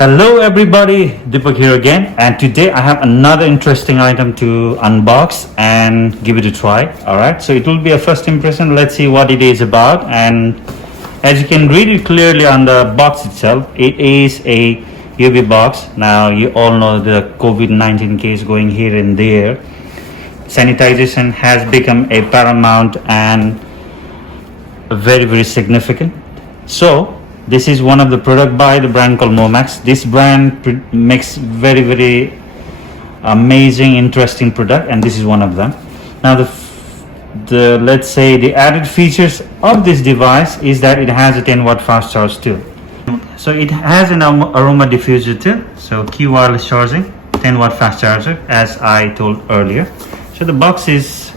Hello everybody, Deepak here again, and today I have another interesting item to unbox and give it a try. Alright, so it will be a first impression. Let's see what it is about. And as you can read it clearly on the box itself, it is a UV box. Now you all know the COVID-19 case going here and there. Sanitization has become a paramount and very significant. So this is one of the product by the brand called Momax. This brand makes very amazing, interesting product, and this is one of them. Now the let's say the added features of this device is that it has a 10-watt fast charge too. So it has an aroma diffuser too. So Q wireless charging, 10-watt fast charger, as I told earlier. So the box is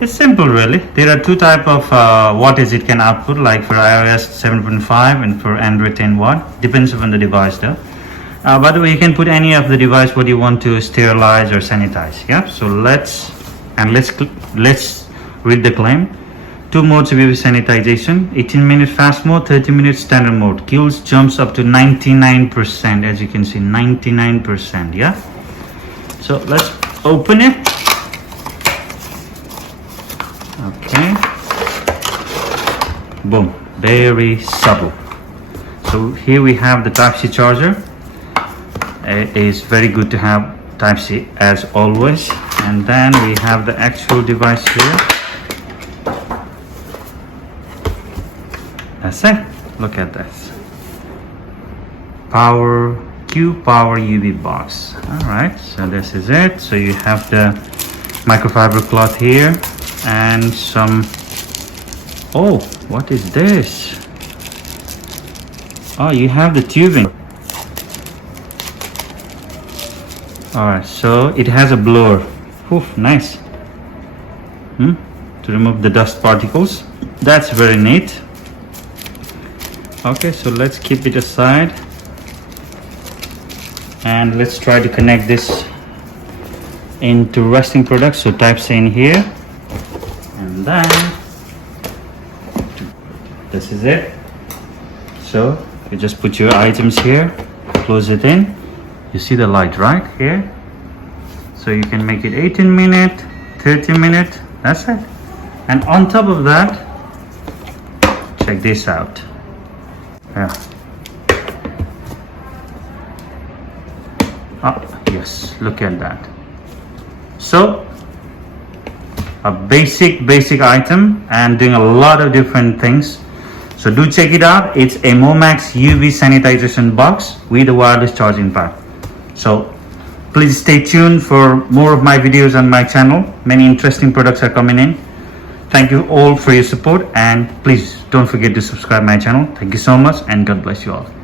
it's simple really. There are two type of wattage it can output, like for iOS 7.5 and for Android 10 watt. Depends upon the device though. By the way, you can put any of the device what you want to sterilize or sanitize. Yeah. So let's read the claim. 2 modes of UV sanitization: 18-minute fast mode, 30-minute standard mode. Kills germs up to 99%. As you can see, 99%. Yeah. So let's open it. Okay, boom, very subtle. So here we have the Type-C charger. It is very good to have Type-C as always. And then we have the actual device here. That's it. Look at this. Q.Power UV-Box. Alright, so this is it. So you have the microfiber cloth here and some, oh, what is this? Oh, you have the tubing. Alright, so it has a blower. Oof, nice. To remove the dust particles. That's very neat. Okay, so let's keep it aside and let's try to connect this into resting products. So Type-C in here, and then this is it. So you just put your items here, close it in. You see the light right here, so you can make it 18-minute, 30-minute. That's it. And on top of that, check this out. Yeah. Oh yes, look at that. So a basic item and doing a lot of different things. So do check it out. It's a Momax UV sanitization box with a wireless charging pad. So please stay tuned for more of my videos on my channel. Many interesting products are coming in. Thank you all for your support, and please don't forget to subscribe my channel. Thank you so much, and God bless you all.